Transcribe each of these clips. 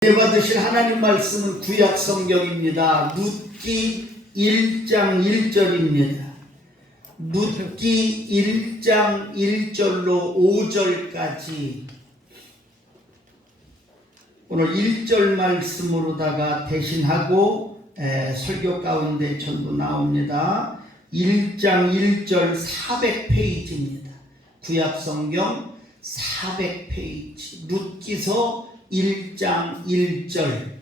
받으실 하나님 말씀은 구약 성경입니다. 룻기 1장 1절입니다. 룻기 1장 1절로 5절까지 오늘 1절 말씀으로다가 대신하고 설교 가운데 전부 나옵니다. 1장 1절 400페이지입니다. 구약 성경 400페이지 룻기서 1장 1절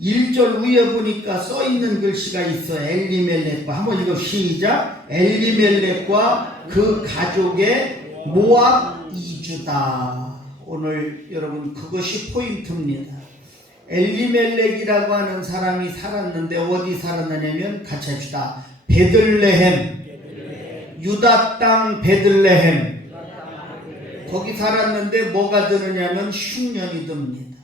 1절 위에 보니까 써있는 글씨가 있어요. 엘리멜렉과 한번 이거 시작. 엘리멜렉과 그 가족의 모압 이주다. 오늘 여러분 그것이 포인트입니다. 엘리멜렉이라고 하는 사람이 살았는데 어디 살았느냐면 같이 합시다. 베들레헴 유다 땅 베들레헴 거기 살았는데 뭐가 드느냐면 흉년이 듭니다.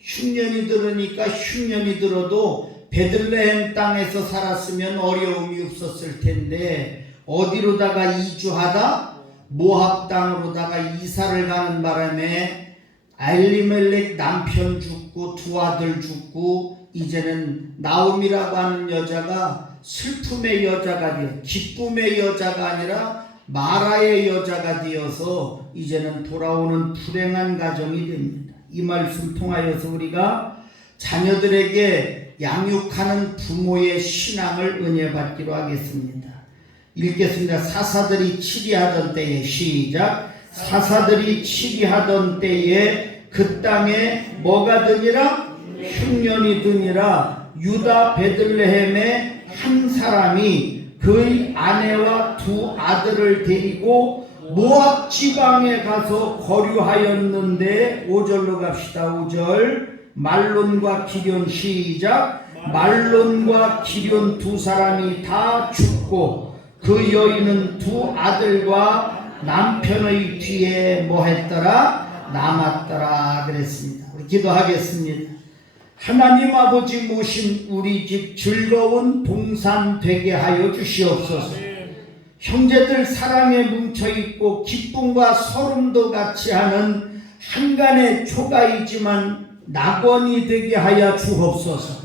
흉년이 들으니까 흉년이 들어도 베들레헴 땅에서 살았으면 어려움이 없었을 텐데 어디로다가 이주하다? 모압 땅으로다가 이사를 가는 바람에 엘리멜렉 남편 죽고 두 아들 죽고 이제는 나옴이라고 하는 여자가 슬픔의 여자가 되어 기쁨의 여자가 아니라 마라의 여자가 되어서 이제는 돌아오는 불행한 가정이 됩니다. 이 말씀 통하여서 우리가 자녀들에게 양육하는 부모의 신앙을 은혜 받기로 하겠습니다. 읽겠습니다. 사사들이 치리하던 때에 시작. 사사들이 치리하던 때에 그 땅에 뭐가 드니라? 흉년이 드니라. 유다 베들레헴의 한 사람이 그의 아내와 두 아들을 데리고 모압 지방에 가서 거류하였는데 5절로 갑시다. 5절 말론과 기럨 시작. 말론과 기럨 두 사람이 다 죽고 그 여인은 두 아들과 남편의 뒤에 뭐 했더라? 남았더라 그랬습니다. 우리 기도하겠습니다. 하나님 아버지 모신 우리 집 즐거운 동산 되게 하여 주시옵소서. 형제들 사랑에 뭉쳐있고 기쁨과 서름도 같이 하는 한간의 초가이지만 낙원이 되게 하여 주옵소서.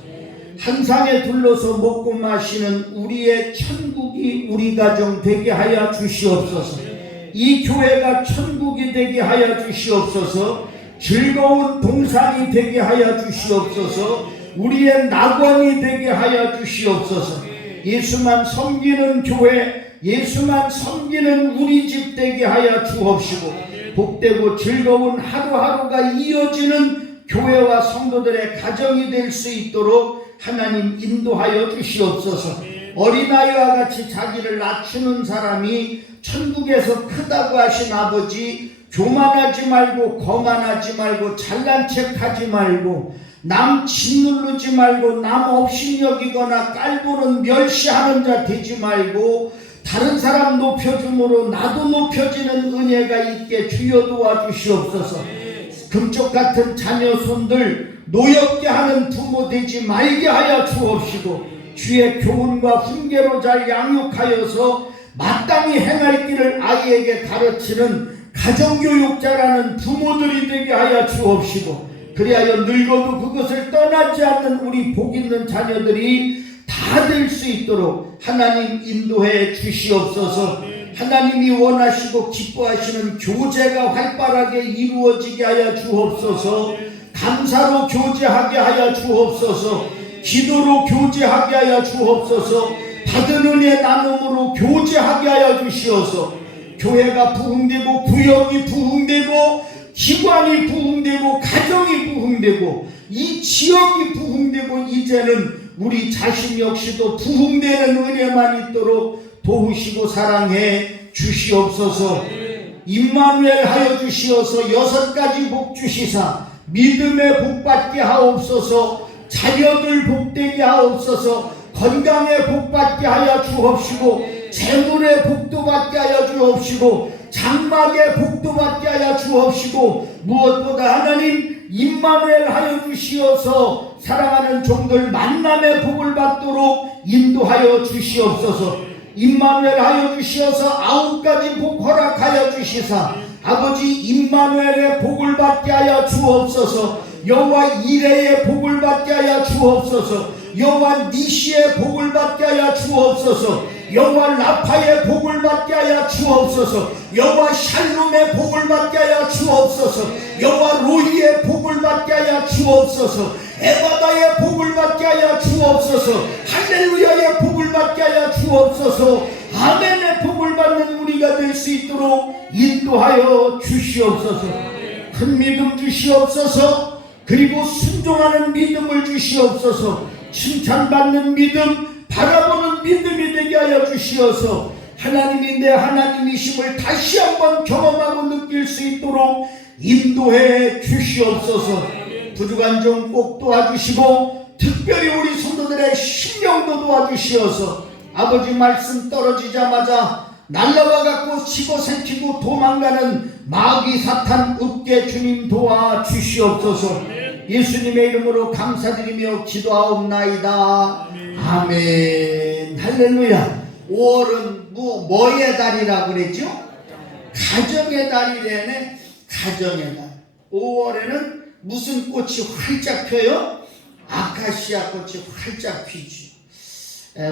한 상에 둘러서 먹고 마시는 우리의 천국이 우리 가정 되게 하여 주시옵소서. 이 교회가 천국이 되게 하여 주시옵소서. 즐거운 동산이 되게 하여 주시옵소서. 우리의 낙원이 되게 하여 주시옵소서. 예수만 섬기는 교회, 예수만 섬기는 우리 집 되게 하여 주옵시고 복되고 즐거운 하루하루가 이어지는 교회와 성도들의 가정이 될 수 있도록 하나님 인도하여 주시옵소서. 어린아이와 같이 자기를 낮추는 사람이 천국에서 크다고 하신 아버지, 교만하지 말고 거만하지 말고 잘난 척하지 말고 남 짓누르지 말고 남 없이 여기거나 깔보는 멸시하는 자 되지 말고 다른 사람 높여줌으로 나도 높여지는 은혜가 있게 주여 도와주시옵소서. 금쪽 같은 자녀 손들 노엽게 하는 부모 되지 말게 하여 주옵시고 주의 교훈과 훈계로 잘 양육하여서 마땅히 행할 길을 아이에게 가르치는 가정교육자라는 부모들이 되게 하여 주옵시고 그리하여 늙어도 그것을 떠나지 않는 우리 복 있는 자녀들이 다 될 수 있도록 하나님 인도해 주시옵소서. 하나님이 원하시고 기뻐하시는 교제가 활발하게 이루어지게 하여 주옵소서. 감사로 교제하게 하여 주옵소서. 기도로 교제하게 하여 주옵소서. 받은 은혜 나눔으로 교제하게 하여 주시옵소서. 교회가 부흥되고 구역이 부흥되고 기관이 부흥되고 가정이 부흥되고 이 지역이 부흥되고 이제는 우리 자신 역시도 부흥되는 은혜만 있도록 도우시고 사랑해 주시옵소서. 임마누엘 하여 주시어서 6가지 복 주시사 믿음의 복 받게 하옵소서. 자녀들 복되게 하옵소서. 건강의 복 받게 하여 주옵시고 재물의 복도 받게 하여 주옵시고 장막의 복도 받게 하여 주옵시고 무엇보다 하나님 임마누엘 하여 주시어서 사랑하는 종들 만남의 복을 받도록 인도하여 주시옵소서. 임마누엘 하여 주시어서 9가지 복 허락하여 주시사 아버지 임마누엘의 복을 받게 하여 주옵소서. 여호와 이레의 복을 받게 하여 주옵소서. 여호와 니시의 복을 받게 하여 주옵소서. 여호와 라파의 복을 받게 하여 주옵소서. 여호와 샬롬의 복을 받게 하여 주옵소서. 여호와 로히의 복을 받게 하여 주옵소서. 에바다의 복을 받게 하여 주옵소서. 할렐루야의 복을 받게 하여 주옵소서. 아멘의 복을 받는 우리가 될 수 있도록 인도하여 주시옵소서. 큰 믿음 주시옵소서. 그리고 순종하는 믿음을 주시옵소서. 칭찬받는 믿음, 바라보는 믿음이 되게 하여 주시어서 하나님이 내 하나님이심을 다시 한번 경험하고 느낄 수 있도록 인도해 주시옵소서. 부족한 종 꼭 도와주시고 특별히 우리 성도들의 심령도 도와주시어서 아버지 말씀 떨어지자마자 날라와 갖고 치고 생기고 도망가는 마귀 사탄 없게 주님 도와주시옵소서. 예수님의 이름으로 감사드리며 기도하옵나이다. 아멘. 할렐루야. 5월은 뭐의 달이라고 그랬죠? 가정의 달이래네. 가정의 달. 5월에는 무슨 꽃이 활짝 펴요? 아카시아 꽃이 활짝 피죠.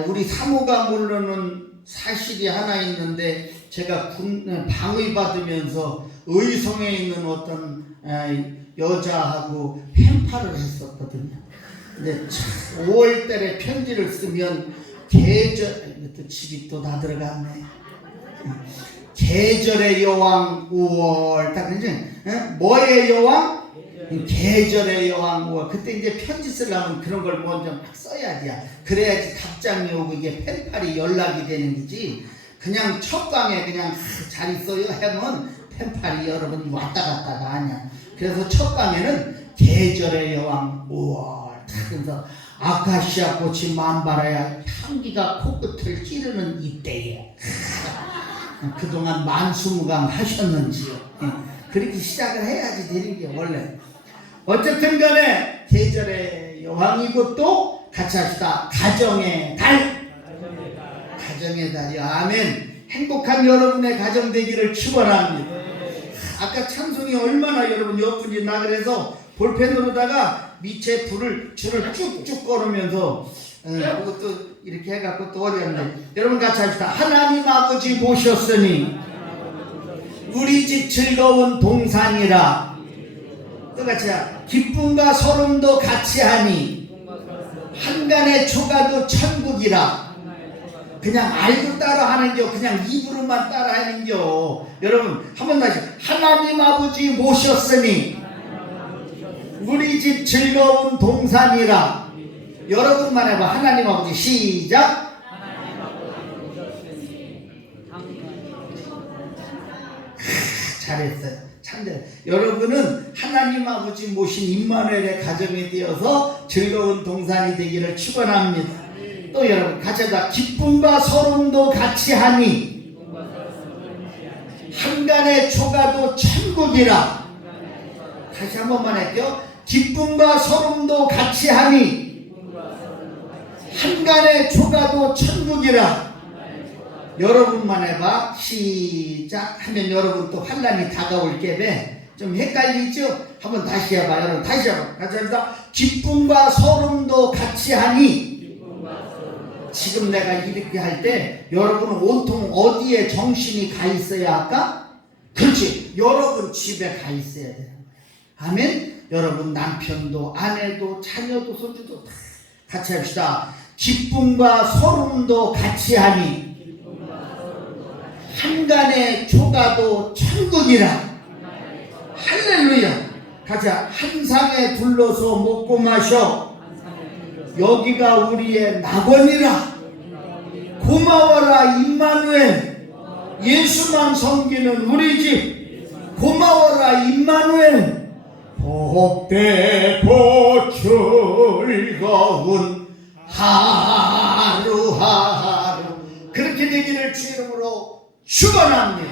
우리 사모가 모르는 사실이 하나 있는데, 제가 방위 받으면서 의성에 있는 어떤 여자하고 펜팔을 했었거든요. 근데 5월달에 편지를 쓰면 이것도 집이 또 다 들어갔네. 계절의 여왕 5월 딱 이제 뭐의 여왕? 계절의 여왕 5월. 그때 이제 편지 쓰려면 그런 걸 먼저 막 써야지. 그래야지 답장이 오고 이게 펜팔이 연락이 되는 거지. 그냥 첫 방에 그냥 잘 있어요 하면 펜팔이 여러분 왔다 갔다가 아니야. 그래서 첫 방에는 계절의 여왕 5월. 그래서 아카시아 꽃이 만발하여 향기가 코끝을 찌르는 이때에 그동안 만수무강 하셨는지요. 그렇게 시작을 해야지 되는 게 원래. 어쨌든 간에 계절의 여왕이고 또 같이 합시다. 가정의 달. 가정의 달이요. 아멘. 행복한 여러분의 가정 되기를 축원합니다. 아까 찬송이 얼마나 여러분 예쁜지 나 그래서 볼펜으로다가 밑에 줄을 쭉쭉 걸으면서 그것도 이렇게 해갖고 또 어려운데 여러분 같이 합시다. 하나님 아버지 보셨으니 우리 집 즐거운 동산이라. 또 같이 기쁨과 소름도 같이 하니 한간의 초가도 천국이라. 그냥 알고 따라 하는겨. 그냥 입으로만 따라 하는겨. 여러분 한번 다시. 하나님 아버지 모셨으니 우리 집 즐거운 동산이라. 여러분만 해봐. 하나님 아버지 시작. 잘했어요. 참돼. 여러분은 하나님 아버지 모신 임마누엘의 가정이 되어서 즐거운 동산이 되기를 축원합니다. 또 여러분 같이 하자. 기쁨과 소름도 같이 하니 한간의 초가도 천국이라. 다시 한 번만 할게요. 기쁨과 소름도 같이 하니 한간의 초가도 천국이라. 여러분만 해봐. 시작 하면 여러분 또 환란이 다가올 게에 좀 헷갈리죠? 한번 다시 해봐. 여러분 다시 해봐. 같이 합시다. 기쁨과 소름도 같이 하니. 지금 내가 이렇게 할 때 여러분은 온통 어디에 정신이 가 있어야 할까? 그렇지. 여러분 집에 가 있어야 돼. 아멘. 여러분 남편도 아내도 자녀도 손주도 다 같이 합시다. 기쁨과 소름도 같이 하니 한간의 초가도 천국이라. 할렐루야. 가자. 한 상에 둘러서 먹고 마셔. 여기가 우리의 낙원이라. 고마워라 임마누엘. 예수만 섬기는 우리 집. 고마워라 임마누엘. 복되고 즐거운 하루하루. 그렇게 되기를 주 이름으로 축원합니다.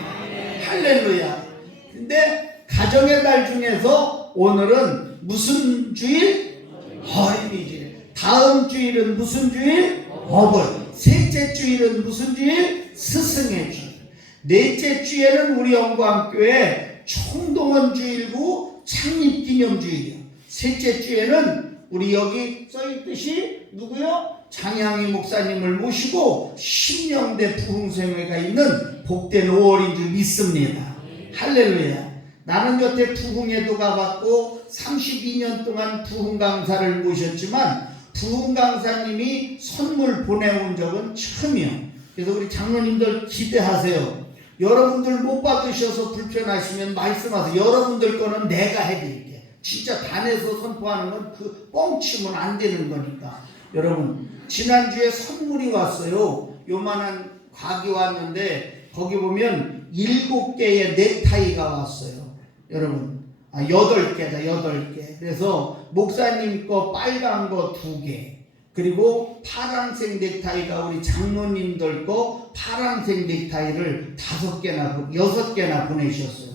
할렐루야. 근데 가정의 달 중에서 오늘은 무슨 주일? 어린이주일. 다음 주일은 무슨 주일? 어버이. 셋째 주일은 무슨 주일? 스승의 주일. 넷째 주일은 우리 영광교회 총동원 주일고 창립기념주일이요. 셋째 주에는 우리 여기 써있듯이 누구요? 장양희 목사님을 모시고 신령대 부흥생회가 있는 복된 5월인 줄 믿습니다. 할렐루야. 나는 여태 부흥회도 가봤고 32년 동안 부흥 강사를 모셨지만 부흥 강사님이 선물 보내온 적은 처음이에요. 그래서 우리 장로님들 기대하세요. 여러분들 못 받으셔서 불편하시면 말씀하세요. 여러분들 거는 내가 해드릴게. 진짜 단에서 선포하는 건 그 뻥치면 안 되는 거니까. 여러분, 지난주에 선물이 왔어요. 요만한 곽이 왔는데 거기 보면 7개의 넥타이가 왔어요. 여러분, 8개다 8개. 그래서 목사님 거 빨간 거 2개, 그리고 파란색 넥타이가 우리 장로님들 거 파란색 넥타이를 6개나 보내셨어요.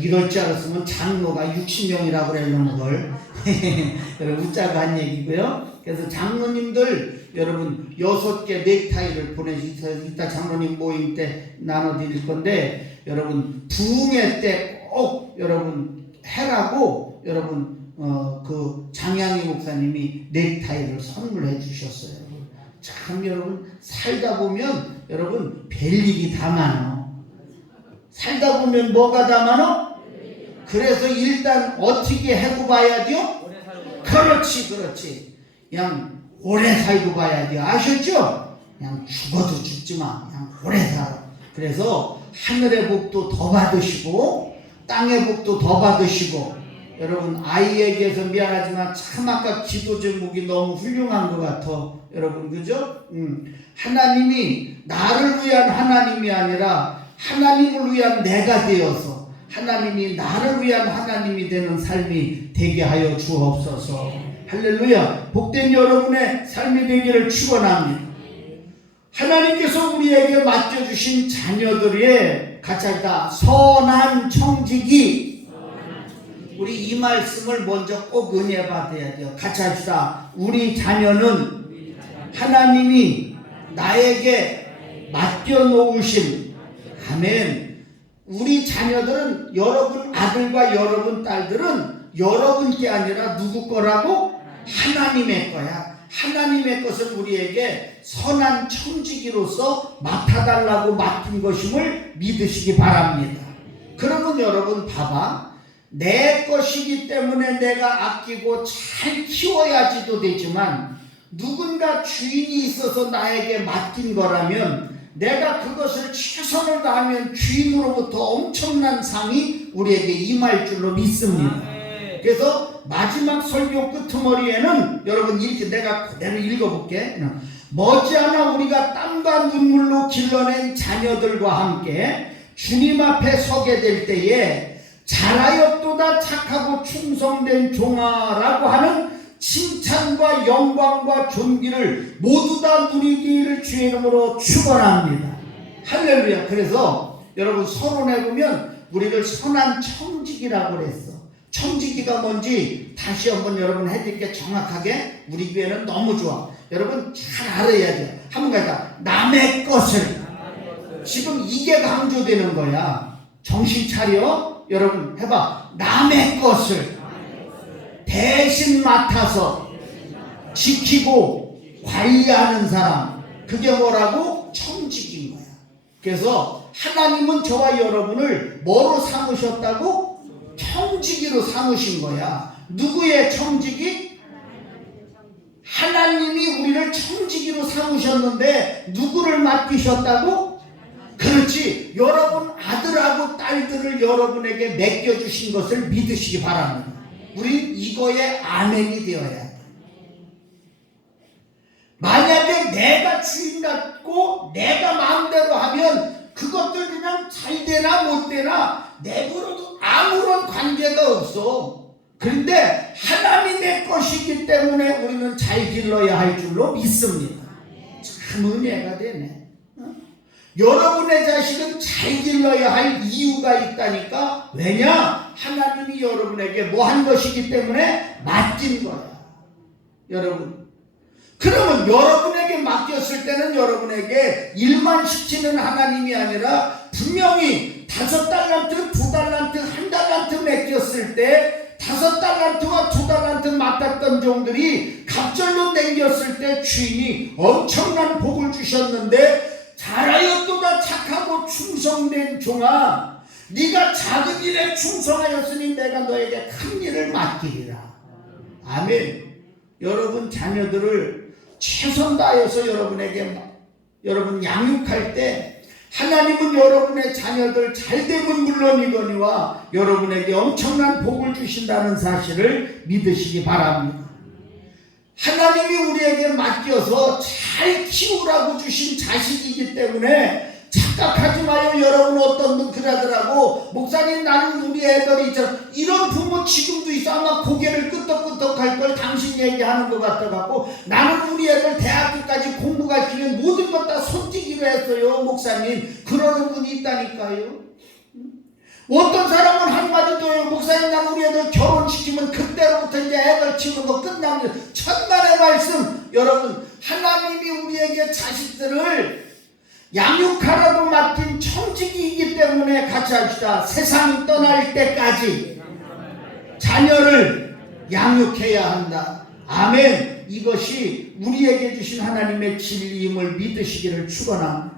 이럴 줄 알았으면 장로가 60명이라고 그러는 걸 여러분 웃자고 한 얘기고요. 그래서 장로님들 여러분 6개 넥타이를 보내주셔서 이따 장로님 모임 때 나눠드릴 건데, 여러분 부흥회 때 꼭 여러분 해라고 여러분 그 장양희 목사님이 넥타이를 선물해 주셨어요. 참 여러분 살다 보면 여러분 별일이 다 많아. 살다 보면 뭐가 다 많아? 그래서 일단 어떻게 해고 봐야죠? 그렇지. 그냥 오래 살고 봐야죠. 아셨죠? 그냥 죽어도 죽지 마. 그냥 오래 살아. 그래서 하늘의 복도 더 받으시고 땅의 복도 더 받으시고. 여러분 아이에게서 미안하지만 참 아까 기도 제목이 너무 훌륭한 것 같아. 여러분 그죠? 하나님이 나를 위한 하나님이 아니라 하나님을 위한 내가 되어서 하나님이 나를 위한 하나님이 되는 삶이 되게 하여 주옵소서. 할렐루야. 복된 여러분의 삶이 되기를 축원합니다. 하나님께서 우리에게 맡겨주신 자녀들의 같이 하다 선한 청지기. 우리 이 말씀을 먼저 꼭 은혜 받아야 돼요. 같이 합시다. 우리 자녀는 하나님이 나에게 맡겨놓으신, 아멘. 우리 자녀들은 여러분 아들과 여러분 딸들은 여러분께 아니라 누구 거라고? 하나님의 거야. 하나님의 것을 우리에게 선한 청지기로서 맡아달라고 맡긴 것임을 믿으시기 바랍니다. 그러면 여러분 봐봐. 내 것이기 때문에 내가 아끼고 잘 키워야지도 되지만 누군가 주인이 있어서 나에게 맡긴 거라면 내가 그것을 최선을 다하면 주인으로부터 엄청난 상이 우리에게 임할 줄로 믿습니다. 그래서 마지막 설교 끄트머리에는 여러분 이렇게 내가 그대로 읽어볼게. 머지않아 우리가 땀과 눈물로 길러낸 자녀들과 함께 주님 앞에 서게 될 때에 잘하였도다 착하고 충성된 종아라고 하는 칭찬과 영광과 존귀를 모두 다 누리기를 주의 이름으로 축원합니다. 할렐루야. 그래서 여러분 서론에 보면 우리를 선한 청지기라고 그랬어. 청지기가 뭔지 다시 한번 여러분 해드릴게. 정확하게. 우리 교회는 너무 좋아. 여러분 잘 알아야죠. 한번 가자. 남의 것을. 지금 이게 강조되는 거야. 정신 차려. 여러분 해봐. 남의 것을 대신 맡아서 지키고 관리하는 사람, 그게 뭐라고? 청지기인 거야. 그래서 하나님은 저와 여러분을 뭐로 삼으셨다고? 청지기로 삼으신 거야. 누구의 청지기? 하나님이 우리를 청지기로 삼으셨는데 누구를 맡기셨다고? 그렇지. 여러분 아들하고 딸들을 여러분에게 맡겨주신 것을 믿으시기 바랍니다. 우린 이거에 아멘이 되어야 돼. 만약에 내가 주인 같고 내가 마음대로 하면 그것들 그냥 잘 되나 못 되나 내버려도 아무런 관계가 없어. 그런데 하나님의 것이기 때문에 우리는 잘 길러야 할 줄로 믿습니다. 참 은혜가 되네. 여러분의 자식은 잘 길러야 할 이유가 있다니까. 왜냐? 하나님이 여러분에게 뭐 한 것이기 때문에 맡긴 거야. 여러분, 그러면 여러분에게 맡겼을 때는 여러분에게 일만 시키는 하나님이 아니라 분명히 5달란트, 2달란트, 1달란트 맡겼을 때 5달란트와 2달란트 맡았던 종들이 갑절로 남겼을 때 주인이 엄청난 복을 주셨는데, 잘하였도다 착하고 충성된 종아, 네가 작은 일에 충성하였으니 내가 너에게 큰 일을 맡기리라. 아멘. 여러분 자녀들을 최선 다해서 여러분 양육할 때 하나님은 여러분의 자녀들 잘되면 물론이거니와 여러분에게 엄청난 복을 주신다는 사실을 믿으시기 바랍니다. 하나님이 우리에게 맡겨서 잘 키우라고 주신 자식이기 때문에 착각하지 마요. 여러분 어떤 분 그러더라고, 목사님 나는 우리 애들이 이런 부모 지금도 있어. 아마 고개를 끄덕끄덕 할 걸 당신 얘기하는 것 같아갖고, 나는 우리 애들 대학교까지 공부가르치면 모든 것 다 손뛰기로 했어요 목사님. 그러는 분이 있다니까요. 어떤 사람은 한마디 더요, 목사님 나는 우리 애들 결혼시키면 그때로부터 이제 애들 키우는 거 끝납니다. 천만의 말씀. 여러분 하나님이 우리에게 자식들을 양육하라고 맡긴 천직이기 때문에 같이 합시다. 세상 떠날 때까지 자녀를 양육해야 한다. 아멘. 이것이 우리에게 주신 하나님의 진리임을 믿으시기를 축원합니다.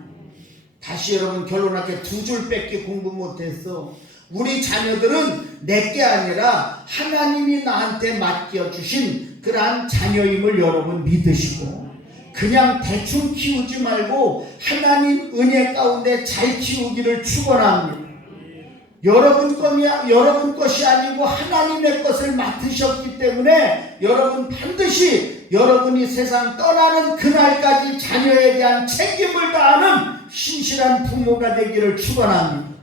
다시 여러분 결론할게. 2줄밖에 공부 못했어. 우리 자녀들은 내게 아니라 하나님이 나한테 맡겨주신 그러한 자녀임을 여러분 믿으시고, 그냥 대충 키우지 말고 하나님 은혜 가운데 잘 키우기를 축원합니다. 여러분 것이 아니고 하나님의 것을 맡으셨기 때문에 여러분 반드시 여러분이 세상 떠나는 그날까지 자녀에 대한 책임을 다하는 신실한 부모가 되기를 축원합니다.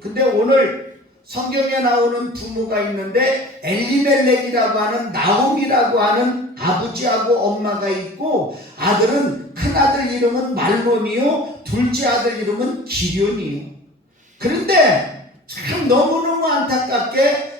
근데 오늘 성경에 나오는 부모가 있는데, 엘리멜렉이라고 하는 나홈이라고 하는 아버지하고 엄마가 있고, 아들은 큰아들 이름은 말론이요, 둘째 아들 이름은 기련이요. 그런데 참 너무너무 안타깝게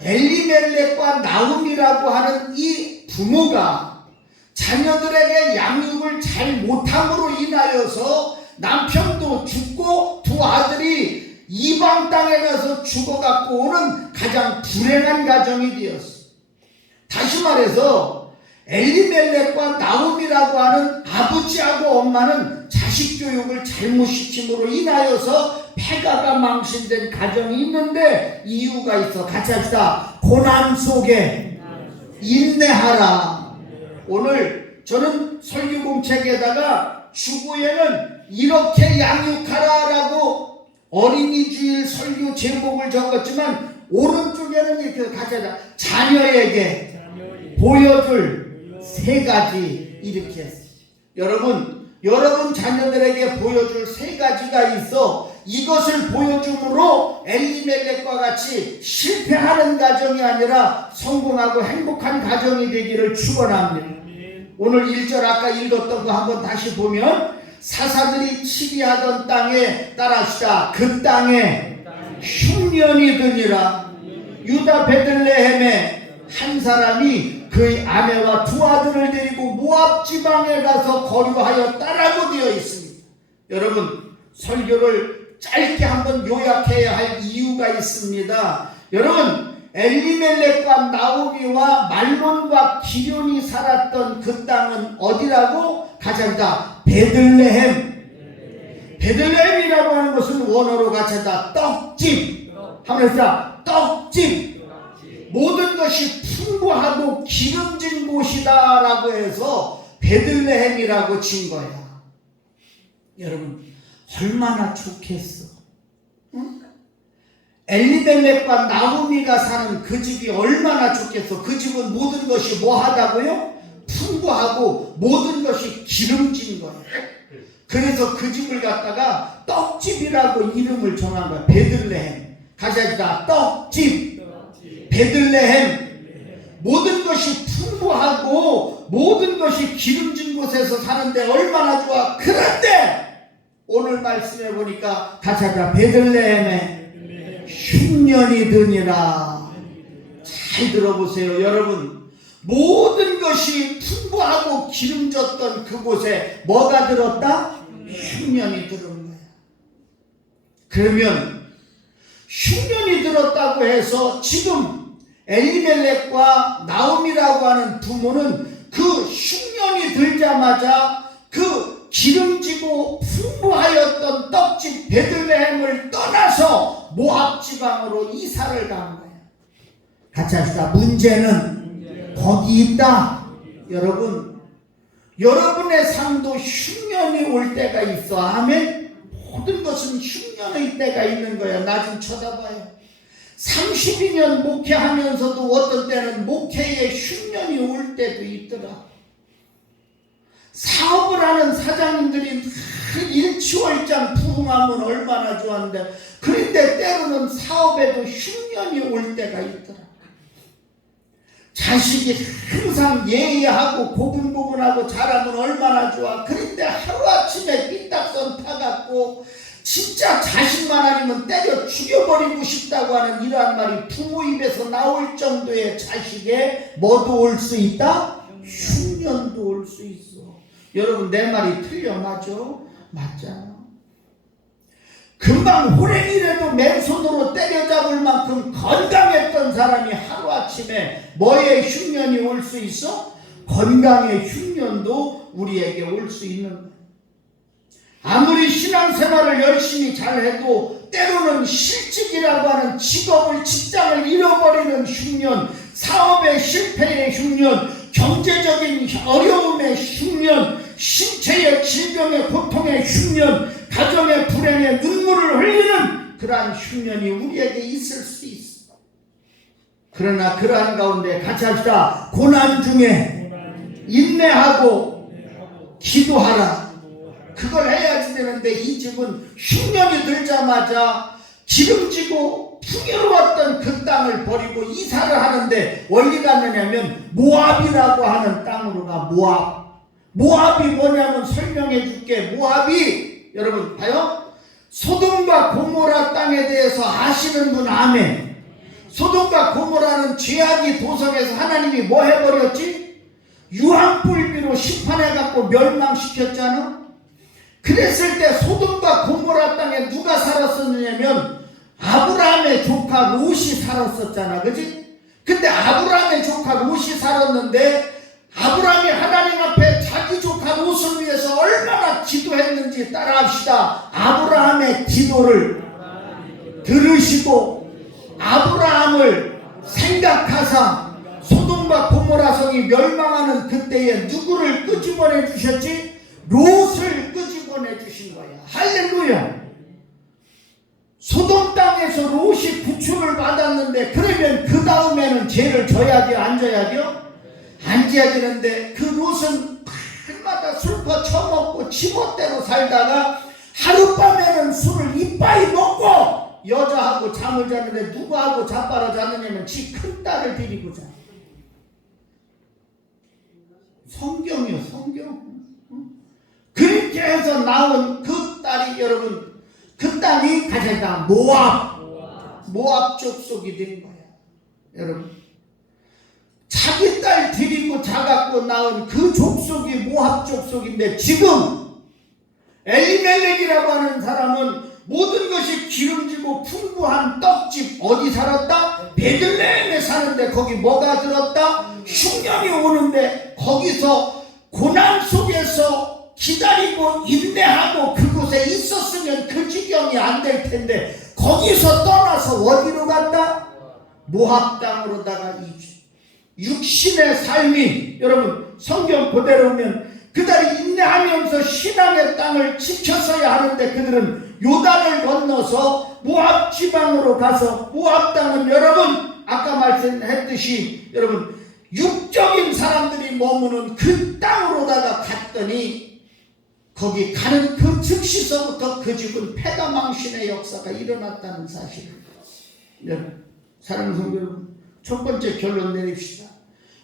엘리멜렉과 나홈이라고 하는 이 부모가 자녀들에게 양육을 잘 못함으로 인하여서 남편도 죽고 두 아들이 이방 땅에 가서 죽어갖고 오는 가장 불행한 가정이 되었어. 다시 말해서 엘리멜렉과 나홈이라고 하는 아버지하고 엄마는 자식 교육을 잘못시킴으로 인하여서 폐가가 망신된 가정이 있는데 이유가 있어. 같이 합시다. 고난 속에 인내하라. 오늘 저는 설교공책에다가 주보에는 이렇게 양육하라라고 어린이 주일 설교 제목을 적었지만, 오른쪽에는 이렇게 같이 하자. 자녀에게 보여줄 3가지 이렇게 했어요. 여러분 자녀들에게 보여줄 3가지가 있어. 이것을 보여줌으로 엘리멜렉과 같이 실패하는 가정이 아니라 성공하고 행복한 가정이 되기를 축원합니다. 오늘 1절 아까 읽었던 거 한번 다시 보면, 사사들이 치리하던 땅에 따라합시다. 그 땅에 흉년이 드니라. 유다 베들레헴에 한 사람이 그의 아내와 2 아들을 데리고 모압 지방에 가서 거류하였다라고 되어 있습니다. 여러분 설교를 짧게 한번 요약해야 할 이유가 있습니다. 여러분 엘리멜렉과 나오미와 말론과 기련이 살았던 그 땅은 어디라고? 가장다. 베들레헴. 베들레헴이라고 하는 것은 원어로 가져다 떡집. 하면서 떡집. 모든 것이 풍부하고 기름진 곳이다 라고 해서 베들레헴이라고 진 거야. 여러분 얼마나 좋겠어. 응? 엘리멜렉과 나오미가 사는 그 집이 얼마나 좋겠어. 그 집은 모든 것이 뭐하다고요? 풍부하고 모든 것이 기름진 거야. 그래서 그 집을 갖다가 떡집이라고 이름을 정한 거야. 베들레헴. 가자기다. 떡집. 베들레헴. 모든 것이 풍부하고 모든 것이 기름진 곳에서 사는데 얼마나 좋아. 그런데 오늘 말씀해 보니까 가자기다. 베들레헴에 흉년이 드니라. 잘 들어보세요. 여러분 모든 것이 풍부하고 기름졌던 그곳에 뭐가 들었다? 흉년이 들은 거야. 그러면 흉년이 들었다고 해서 지금 엘리멜렉과 나오미라고 하는 부모는 그 흉년이 들자마자 그 기름지고 풍부하였던 떡집 베들레헴을 떠나서 모압 지방으로 이사를 간 거예요. 같이 합시다. 문제는 거기 있다. 여러분, 여러분의 삶도 흉년이 올 때가 있어. 아멘. 모든 것은 흉년의 때가 있는 거야. 나 좀 쳐다봐요. 32년 목회하면서도 어떤 때는 목회에 흉년이 올 때도 있더라. 사업을 하는 사장님들이 일취월장 부흥하면 얼마나 좋았는데, 그런데 때로는 사업에도 흉년이 올 때가 있더라. 자식이 항상 예의하고 고분고분하고 잘하면 얼마나 좋아. 그런데 하루아침에 삐딱선 타갖고 진짜 자식만 아니면 때려 죽여버리고 싶다고 하는 이러한 말이 부모 입에서 나올 정도의 자식에 뭐도 올 수 있다? 흉년도 올 수 있어. 여러분, 내 말이 틀려? 맞죠? 맞잖아. 금방 호랭이라도 맨손으로 때려잡을 만큼 건강했던 사람이 하루아침에 뭐의 흉년이 올 수 있어? 건강의 흉년도 우리에게 올 수 있는 거야. 아무리 신앙생활을 열심히 잘해도 때로는 실직이라고 하는 직장을 잃어버리는 흉년, 사업의 실패의 흉년, 경제적인 어려움의 흉년, 신체의 질병의 고통의 흉년, 가정의 불행의 눈물을 흘리는 그러한 흉년이 우리에게 있을 수 있어. 그러나 그러한 가운데 같이 합시다. 고난 중에 인내하고 기도하라. 그걸 해야지 되는데, 이 집은 흉년이 들자마자 기름지고 풍요로웠던 그 땅을 버리고 이사를 하는데 어디 갔느냐면 모압이라고 하는 땅으로 가. 모압이 뭐냐면 설명해 줄게. 모압이, 여러분 봐요. 소돔과 고모라 땅에 대해서 아시는 분 아멘. 소돔과 고모라는 죄악이 도성에서 하나님이 뭐 해버렸지? 유황불비로 심판해갖고 멸망시켰잖아. 그랬을 때 소돔과 고모라 땅에 누가 살았었느냐면 아브라함의 조카 롯이 살았었잖아. 그지? 근데 아브라함의 조카 롯이 살았는데, 아브라함이 하나님 앞에 자기 조카 롯을 위해서 얼마나 기도했는지 따라합시다. 아브라함의 기도를 들으시고 아브라함을 생각하사 소돔과 고모라 성이 멸망하는 그때에 누구를 끄집어내 주셨지? 롯을 끄집어내 주신 거야. 할렐루야. 소돔 땅에서 롯이 구출을 받았는데, 그러면 그 다음에는 죄를 져야 돼요? 안 져야 돼요? 안 져야 되는데, 그 롯은 날마다 술 퍼쳐먹고 지멋대로 살다가 하룻밤에는 술을 이빠이 먹고 여자하고 잠을 자는데 누구하고 자빠라 자느냐면 지 큰딸을 데리고 자. 성경이요, 성경. 그렇게 해서 나온 그 딸이, 여러분, 그 땅이 가장 모압 족속이 된 거야. 여러분, 자기 딸 데리고 자갖고 낳은 그 족속이 모압 족속인데, 지금 엘리멜렉이라고 하는 사람은 모든 것이 기름지고 풍부한 떡집, 어디 살았다? 베들레헴에 사는데 거기 뭐가 들었다? 흉년이 오는데 거기서 고난 속에서 기다리고 인내하고 그곳에 있었으면 그 지경이 안 될 텐데, 거기서 떠나서 어디로 갔다? 모압 땅으로다가 이주. 육신의 삶이, 여러분 성경 그대로 보면 그들이 인내하면서 신앙의 땅을 지켰어야 하는데, 그들은 요단을 건너서 모압 지방으로 가서, 모압 땅은 여러분 아까 말씀했듯이 여러분 육적인 사람들이 머무는 그 땅으로다가 갔더니, 거기 가는 그 즉시서부터 그 집은 패가망신의 역사가 일어났다는 사실을, 여러분 사랑하는 성도 여러분, 첫 번째 결론 내립시다.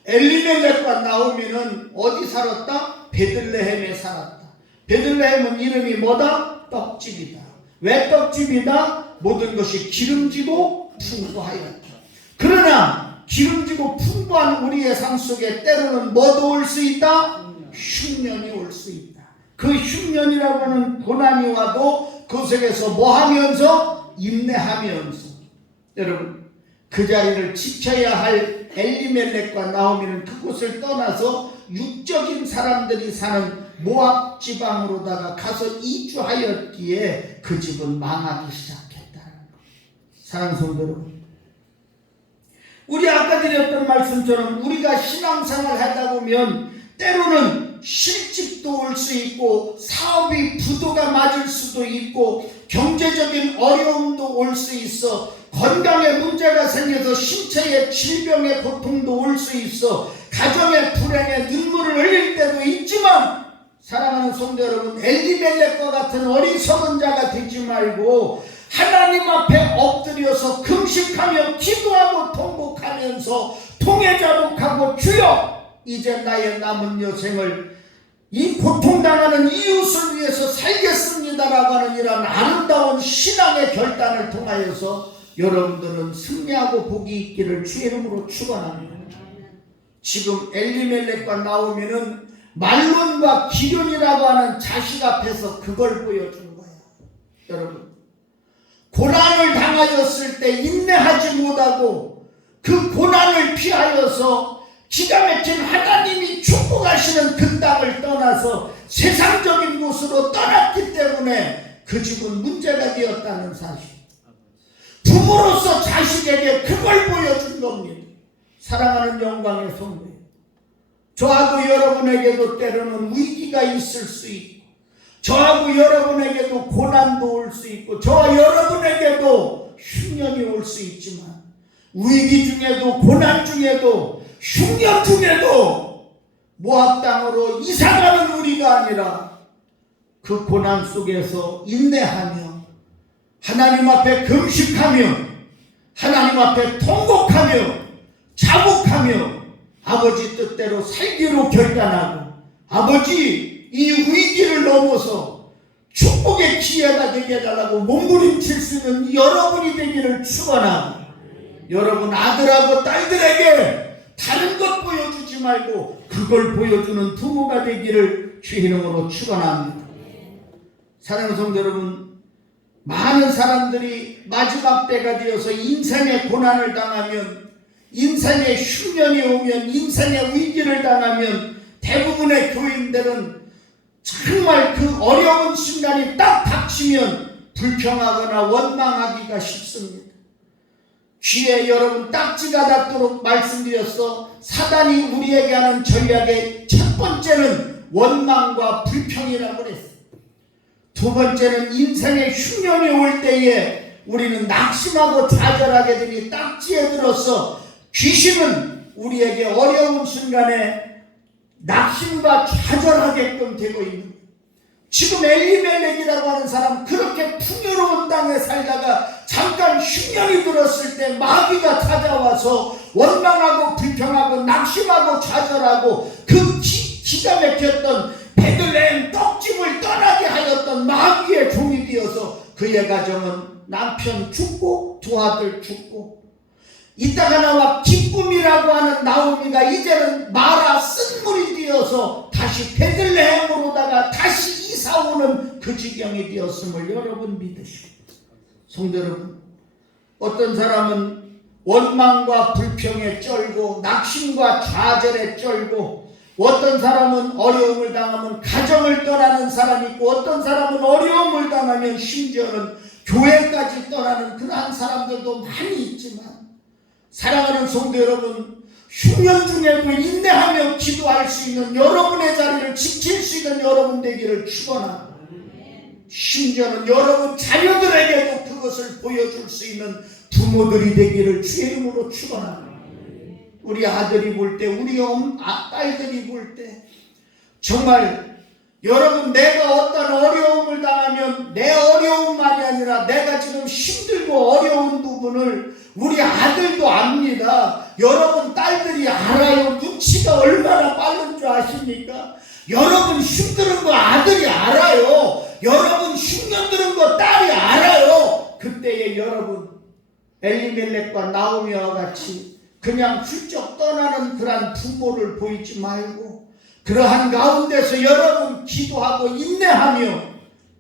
엘리멜렉과 나오미는 어디 살았다? 베들레헴에 살았다. 베들레헴은 이름이 뭐다? 떡집이다. 왜 떡집이다? 모든 것이 기름지고 풍부하였다. 그러나 기름지고 풍부한 우리의 삶 속에 때로는 뭐도 올 수 있다? 흉년이 올 수 있다. 그 흉년이라고 하는 고난이 와도 그 속에서 뭐 하면서? 인내하면서. 여러분, 그 자리를 지켜야 할 엘리멜렉과 나오미는 그곳을 떠나서 육적인 사람들이 사는 모압 지방으로다가 가서 이주하였기에 그 집은 망하기 시작했다는 것. 사랑하는 성도 여러분, 우리 아까 드렸던 말씀처럼 우리가 신앙생활 하다 보면 때로는 실직도 올 수 있고 사업이 부도가 맞을 수도 있고 경제적인 어려움도 올 수 있어 건강에 문제가 생겨서 신체의 질병의 고통도 올 수 있어 가정의 불행에 눈물을 흘릴 때도 있지만 사랑하는 성도 여러분, 엘리멜렉과 같은 어리석은 자가 되지 말고 하나님 앞에 엎드려서 금식하며 기도하고 통곡하면서 통회자복하고 주여 이제 나의 남은 여생을 이 고통당하는 이웃을 위해서 살겠습니다라고 하는 이런 아름다운 신앙의 결단을 통하여서 여러분들은 승리하고 복이 있기를 주의 이름으로 축원합니다. 지금 엘리멜렉과 나오미는 말론과 기련이라고 하는 자식 앞에서 그걸 보여준 거예요. 여러분, 고난을 당하였을 때 인내하지 못하고 그 고난을 피하여서 기가 막힌 하나님이 축복하시는 그 땅을 떠나서 세상적인 곳으로 떠났기 때문에 그 집은 문제가 되었다는 사실. 부모로서 자식에게 그걸 보여준 겁니다. 사랑하는 영광의 성도, 저하고 여러분에게도 때로는 위기가 있을 수 있고 저하고 여러분에게도 고난도 올 수 있고 저와 여러분에게도 흉년이 올 수 있지만 위기 중에도 고난 중에도 흉년 중에도 모압 땅으로 이사가는 우리가 아니라 그 고난 속에서 인내하며 하나님 앞에 금식하며 하나님 앞에 통곡하며 자복하며 아버지 뜻대로 살기로 결단하고 아버지 이 위기를 넘어서 축복의 기회가 되게 해달라고 몸부림칠 수 있는 여러분이 되기를 축원하고 여러분 아들하고 딸들에게 다른 것 보여주지 말고 그걸 보여주는 부모가 되기를 주의 이름으로 축원합니다. 사랑하는 성도 여러분, 많은 사람들이 마지막 때가 되어서 인생의 고난을 당하면 인생의 흉년이 오면 인생의 위기를 당하면 대부분의 교인들은 정말 그 어려운 순간이 딱 닥치면 불평하거나 원망하기가 쉽습니다. 귀에 여러분 딱지가 닿도록 말씀드렸어. 사단이 우리에게 하는 전략의 첫 번째는 원망과 불평이라고 그랬어요. 두 번째는 인생의 흉년이 올 때에 우리는 낙심하고 좌절하게 되니 딱지에 들어서 귀신은 우리에게 어려운 순간에 낙심과 좌절하게끔 되고 있는 거예요. 지금 엘리멜렉이라고 하는 사람 그렇게 풍요로운 땅에 살다가 잠깐 흉년이 들었을 때 마귀가 찾아와서 원망하고 불평하고 낙심하고 좌절하고 그 기가 막혔던 베들레헴 떡집을 떠나게 하였던 마귀의 종이 되어서 그의 가정은 남편 죽고 두 아들 죽고 이따가 나와 기쁨이라고 하는 나오미가 이제는 마라 쓴물이 되어서 다시 베들레헴으로다가 다시 이사오는 그 지경이 되었음을 여러분 믿으시고 성도 여러분, 어떤 사람은 원망과 불평에 쩔고 낙심과 좌절에 쩔고 어떤 사람은 어려움을 당하면 가정을 떠나는 사람이 있고 어떤 사람은 어려움을 당하면 심지어는 교회까지 떠나는 그러한 사람들도 많이 있지만 사랑하는 성도 여러분, 흉년 중에도 인내하며 기도할 수 있는 여러분의 자리를 지킬 수 있는 여러분 되기를 축원합니다. 심지어는 여러분 자녀들에게도 그것을 보여줄 수 있는 부모들이 되기를 주의 이름으로 축원합니다. 우리 아들이 볼 때, 우리 딸들이 볼 때 정말 여러분 내가 어떤 어려움을 당하면 내 어려움만이 아니라 내가 지금 힘들고 어려운 부분을 우리 아들도 압니다. 여러분 딸들이 알아요. 눈치가 얼마나 빠른 줄 아십니까? 여러분 힘든 거 아들이 알아요. 여러분 흉년 들은 거 딸이 알아요. 그때에 여러분 엘리멜렉과 나오미와 같이 그냥 훌쩍 떠나는 그러한 부모를 보이지 말고 그러한 가운데서 여러분 기도하고 인내하며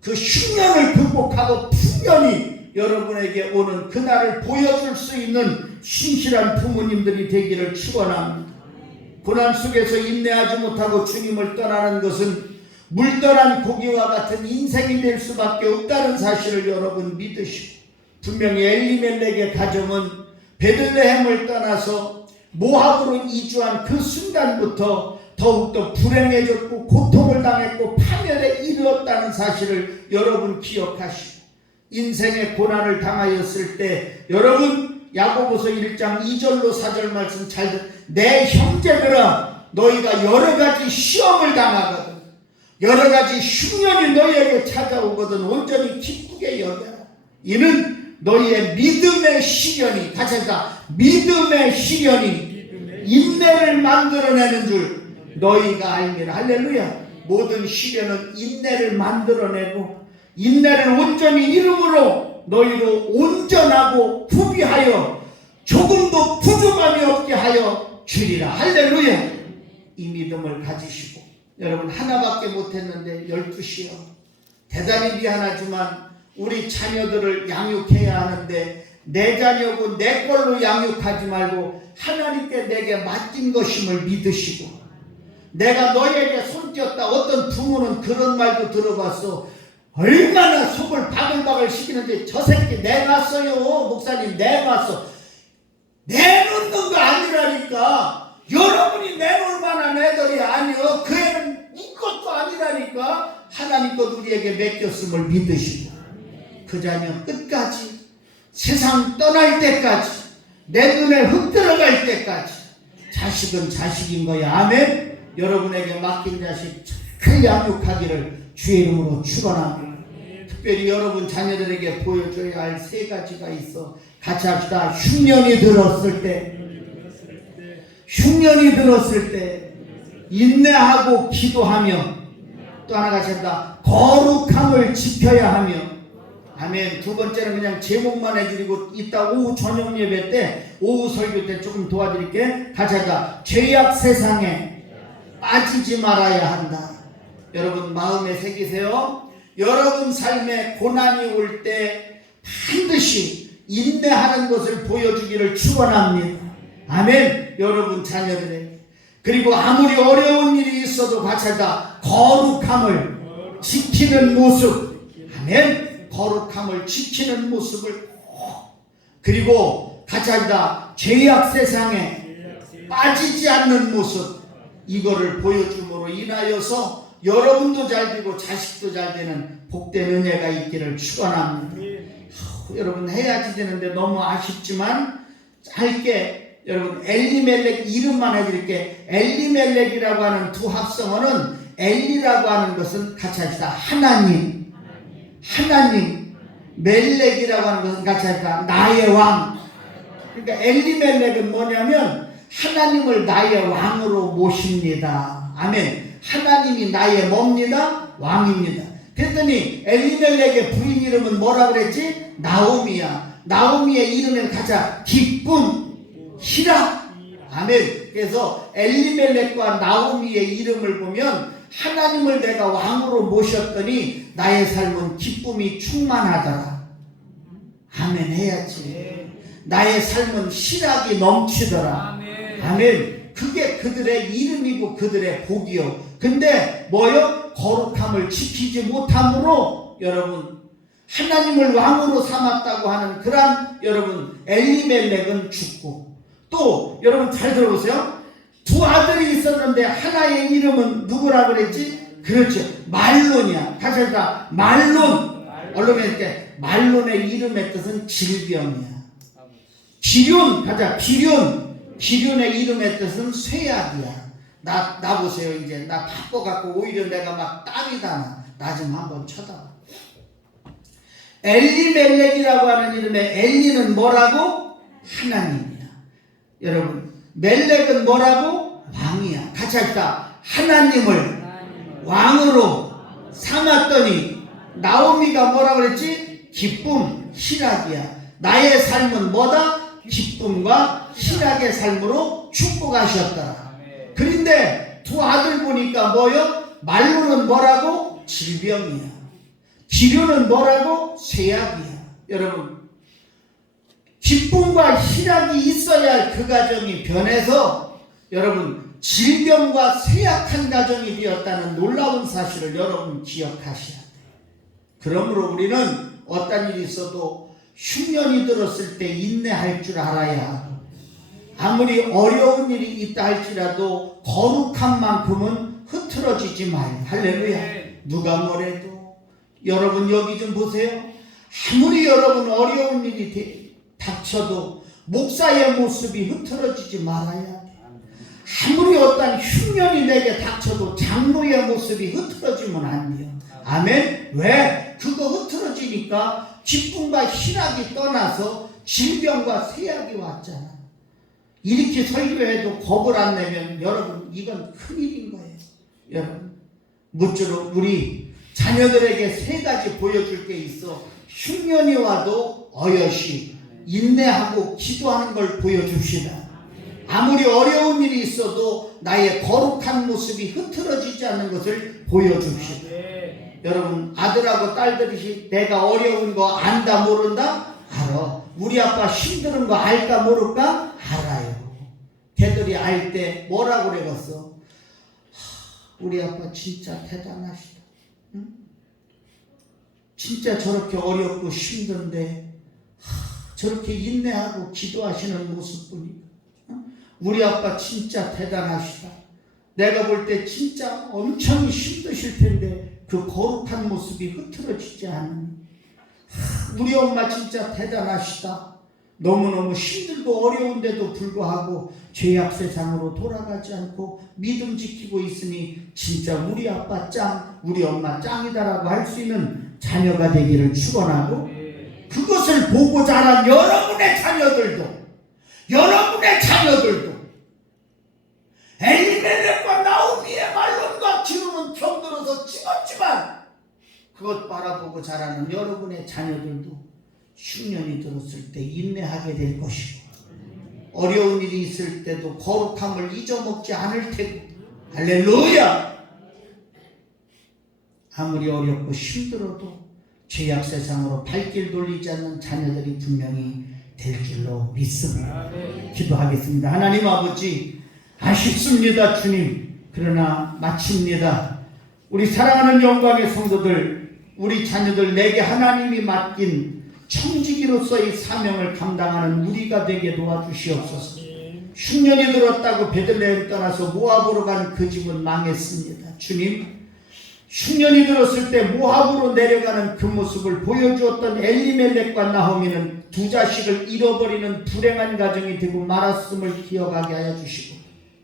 그 흉년을 극복하고 풍년이 여러분에게 오는 그날을 보여줄 수 있는 신실한 부모님들이 되기를 축원합니다. 고난 속에서 인내하지 못하고 주님을 떠나는 것은 물떠난 고기와 같은 인생이 될 수밖에 없다는 사실을 여러분 믿으시고, 분명히 엘리멜렉의 가정은 베들레헴을 떠나서 모압으로 이주한 그 순간부터 더욱더 불행해졌고 고통을 당했고 파멸에 이르렀다는 사실을 여러분 기억하시고, 인생의 고난을 당하였을 때 여러분 야고보서 1장 2절로 4절 말씀 내 형제들아, 너희가 여러가지 시험을 당하거든, 여러가지 흉년이 너희에게 찾아오거든 온전히 기쁘게 여겨라. 이는 너희의 믿음의 시련이, 같이 합시다, 믿음의 시련이 인내를 만들어내는 줄 너희가 알미라. 할렐루야. 모든 시련은 인내를 만들어내고, 인내를 온전히 이름으로 너희로 온전하고 후비하여 조금도 부족함이 없게 하여 주리라. 할렐루야. 이 믿음을 가지시고, 여러분 하나밖에 못했는데 12시요. 대단히 미안하지만 우리 자녀들을 양육해야 하는데 내 자녀고 내 걸로 양육하지 말고 하나님께 내게 맡긴 것임을 믿으시고, 내가 너희에게 손띄었다. 어떤 부모는 그런 말도 들어봤어. 얼마나 속을 바글바글 시키는데 저 새끼 내놨어요. 목사님 내놨어. 내놓는 거 아니라니까. 여러분이 내놓을 만한 애들이 아니요. 그 애는 이것도 아니라니까. 하나님 것 우리에게 맡겼음을 믿으시고, 그 자녀 끝까지 세상 떠날 때까지 내 눈에 흙 들어갈 때까지 자식은 자식인 거야. 아멘. 여러분에게 맡긴 자식 잘 양육하기를 주의 이름으로 축원합니다. 특별히 여러분 자녀들에게 보여줘야 할 3가지가 있어. 같이 합시다. 흉년이 들었을 때 인내하고 기도하며, 또 하나 같이 합시다. 거룩함을 지켜야 하며. 아멘. 2번째는 그냥 제목만 해드리고 이따 오후 저녁 예배 때, 오후 설교 때 조금 도와드릴게. 같이 합시다. 죄악 세상에 빠지지 말아야 한다. 여러분 마음에 새기세요. 여러분 삶에 고난이 올 때 반드시 인내하는 것을 보여주기를 축원합니다. 아멘. 여러분 자녀들에게, 그리고 아무리 어려운 일이 있어도 같이 하자. 거룩함을 지키는 모습. 아멘. 거룩함을 지키는 모습을, 그리고 같이 하자. 죄악 세상에 빠지지 않는 모습, 이거를 보여줌으로 인하여서 여러분도 잘 되고 자식도 잘 되는 복된 은혜가 있기를 축원합니다. 여러분 해야지 되는데 너무 아쉽지만 짧게 여러분 엘리멜렉 이름만 해드릴게. 엘리멜렉이라고 하는 두 합성어는, 엘리라고 하는 것은 같이 합시다. 하나님. 멜렉이라고 하는 것은 같이 합시다. 나의 왕. 그러니까 엘리멜렉은 뭐냐면 하나님을 나의 왕으로 모십니다. 아멘. 하나님이 나의 뭡니다? 왕입니다. 그랬더니 엘리멜렉의 부인 이름은 뭐라 그랬지? 나오미야. 나오미의 이름은 가자. 기쁨, 희락. 아멘. 그래서 엘리멜렉과 나오미의 이름을 보면 하나님을 내가 왕으로 모셨더니 나의 삶은 기쁨이 충만하더라. 아멘 해야지. 나의 삶은 희락이 넘치더라. 아멘. 그게 그들의 이름이고 그들의 복이요. 근데 뭐요? 거룩함을 지키지 못함으로 여러분 하나님을 왕으로 삼았다고 하는 그런 여러분 엘리멜렉은 죽고, 또 여러분 잘 들어보세요. 2 아들이 있었는데 하나의 이름은 누구라 그랬지? 그렇죠. 말론이야. 같이 합시다. 말론. 얼른 이렇게 말론의 이름의 뜻은 질병이야. 기륜. 가자. 기륜의 이름의 뜻은 쇠약이야. 나 보세요. 이제 나 바빠갖고 오히려 내가 막 땀이 나나. 나 좀 한번 쳐다봐. 엘리멜렉이라고 하는 이름의 엘리는 뭐라고? 하나님이야. 여러분 멜렉은 뭐라고? 왕이야. 같이 합시다. 하나님을 왕으로 삼았더니 나오미가 뭐라 그랬지? 기쁨, 희락이야. 나의 삶은 뭐다? 기쁨과 희락의 삶으로 축복하셨더라. 그런데 2 아들 보니까 뭐요? 말로는 뭐라고? 질병이야. 기류는 뭐라고? 쇠약이야. 여러분 기쁨과 희락이 있어야 그 가정이 변해서 여러분 질병과 쇠약한 가정이 되었다는 놀라운 사실을 여러분 기억하셔야 돼요. 그러므로 우리는 어떤 일이 있어도 흉년이 들었을 때 인내할 줄 알아야 하고, 아무리 어려운 일이 있다 할지라도 거룩한 만큼은 흐트러지지 마요. 할렐루야. 누가 뭐래도 여러분 여기 좀 보세요. 아무리 여러분 어려운 일이 닥쳐도 목사의 모습이 흐트러지지 말아야 돼. 아무리 어떤 흉년이 내게 닥쳐도 장로의 모습이 흐트러지면 안 돼요. 아멘. 왜? 그거 흐트러지니까 기쁨과 희락이 떠나서 질병과 쇠약이 왔잖아. 이렇게 설교해도 겁을 안 내면 여러분 이건 큰일인 거예요. 여러분 무쪼록 우리 자녀들에게 세 가지 보여줄 게 있어. 흉년이 와도 어여시 인내하고 기도하는 걸 보여줍시다. 아무리 어려운 일이 있어도 나의 거룩한 모습이 흐트러지지 않는 것을 보여줍시다. 여러분 아들하고 딸들이 내가 어려운 거 안다 모른다? 알아. 우리 아빠 힘든 거 알까 모를까? 알아요. 걔들이 알 때 뭐라고 그래봤어? 우리 아빠 진짜 대단하시다. 응? 진짜 저렇게 어렵고 힘든데 저렇게 인내하고 기도하시는 모습 보니까 우리 아빠 진짜 대단하시다. 내가 볼 때 진짜 엄청 힘드실 텐데 그 거룩한 모습이 흐트러지지 않는, 우리 엄마 진짜 대단하시다. 너무너무 힘들고 어려운데도 불구하고 죄악 세상으로 돌아가지 않고 믿음 지키고 있으니 진짜 우리 아빠 짱, 우리 엄마 짱이다라고 할 수 있는 자녀가 되기를 축원하고, 그것을 보고 자란 여러분의 자녀들도 엘리멜렉과 나오미의 말론과 기름은 병들어서 찍었지만 그것 바라보고 자라는 여러분의 자녀들도 흉년이 들었을 때 인내하게 될 것이고, 어려운 일이 있을 때도 거룩함을 잊어먹지 않을 테고. 할렐루야. 아무리 어렵고 힘들어도 죄악 세상으로 발길 돌리지 않는 자녀들이 분명히 될 줄로 믿습니다. 기도하겠습니다. 하나님 아버지, 아쉽습니다 주님. 그러나 마칩니다. 우리 사랑하는 영광의 성도들, 우리 자녀들 내게 하나님이 맡긴 청지기로서의 사명을 감당하는 우리가 되게 도와주시옵소서. 흉년이 들었다고 베들레헴 떠나서 모압으로 간 그 집은 망했습니다. 주님, 흉년이 들었을 때 모압으로 내려가는 그 모습을 보여주었던 엘리멜렉과 나호미는 두 자식을 잃어버리는 불행한 가정이 되고 말았음을 기억하게 하여 주시고,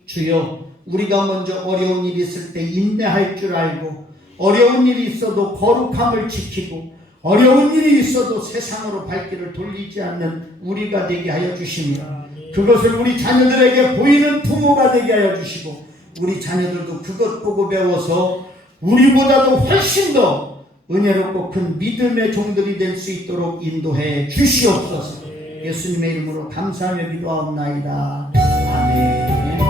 주여, 우리가 먼저 어려운 일이 있을 때 인내할 줄 알고, 어려운 일이 있어도 거룩함을 지키고, 어려운 일이 있어도 세상으로 발길을 돌리지 않는 우리가 되게 하여 주시며, 그것을 우리 자녀들에게 보이는 부모가 되게 하여 주시고, 우리 자녀들도 그것 보고 배워서 우리보다도 훨씬 더 은혜롭고 큰 믿음의 종들이 될 수 있도록 인도해 주시옵소서. 예수님의 이름으로 감사하며 기도하옵나이다. 아멘.